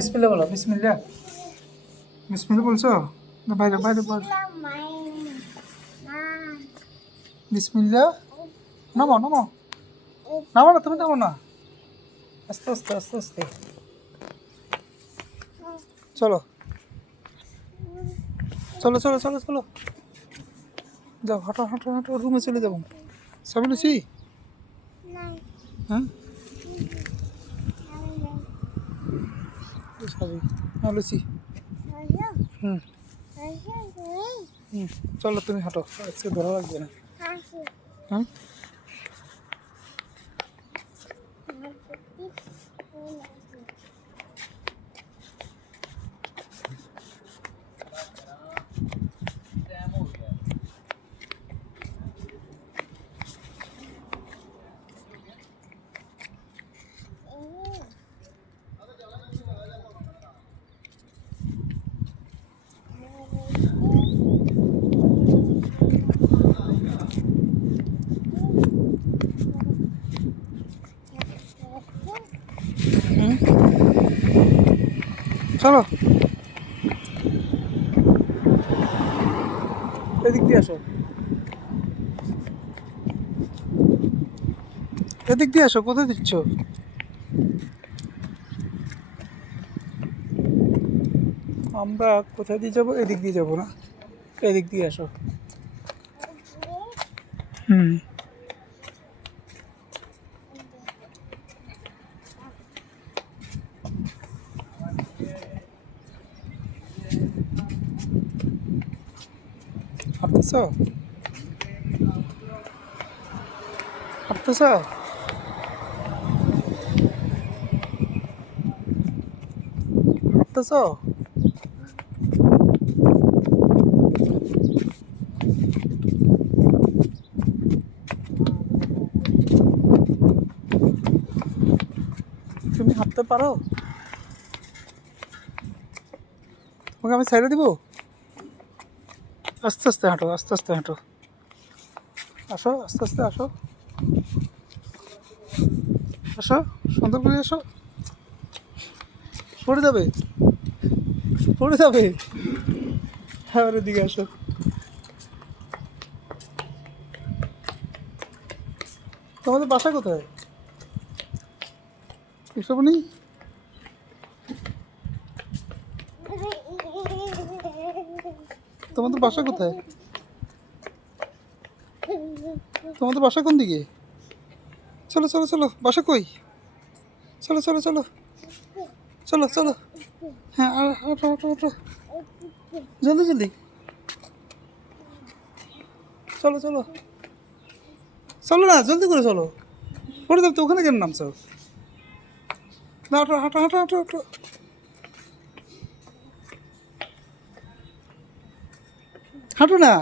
বিসমিল্লাহ বলো, বিসমিল্লাহ। বিসমিল্লাহ বলছো না? বাইরে বাইরে বল। বিসমিল্লাহ। নামো নামো নামো না, তুমি নামো না, আস্তে আস্তে আস্তে আস্তে। চলো চলো চলো চলো চলো, যাও, হাঁটো হাঁটো হাঁটো, রুমে চলে যাবো। সবই লুচি। হ্যাঁ সবই, হ্যাঁ লুচি। হুম হুম, চলো তুমি হাঁটো, আজকে ধরা লাগবে না। হ্যাঁ হুম, চলো এদিক দিয়ে আসো, এদিক দিয়ে আসো, কোথায় দিচ্ছ? আমরা কোথায় দিয়ে যাবো? এদিক দিয়ে যাবো না, এদিক দিয়ে আসো। হুম, হাঁটতেছ হাঁটতেছ হাঁটতেছ? তুমি হাঁটতে পারো? তোমাকে আমি ছেড়ে দিব? আস্তে আস্তে হাঁটো, আস্তে আস্তে হাঁটো, আসো আস্তে আস্তে আসো, আসো, সুন্দর করে আসো। পড়ে যাবে, পড়ে যাবে। হ্যাঁ ওর দিকে আসো। তোমাদের বাসা কোথায়? কৃষ্ণপনি, তোমাদের বাসা কোথায়? তোমাদের বাসা কোন দিকে? চলো চলো চলো, বাসা কই? চলো চলো চলো চলো চলো। হ্যাঁ আর হাঁটো হাঁটো হাঁটো, জলদি জলদি, চলো চলো চলো না, জলদি করে চলো। পড়ে যাবে তো, ওখানে কেন নামছো? না হাঁটো হাঁটো হাঁটো হাঁটো হাঁটো, হাঁটো না।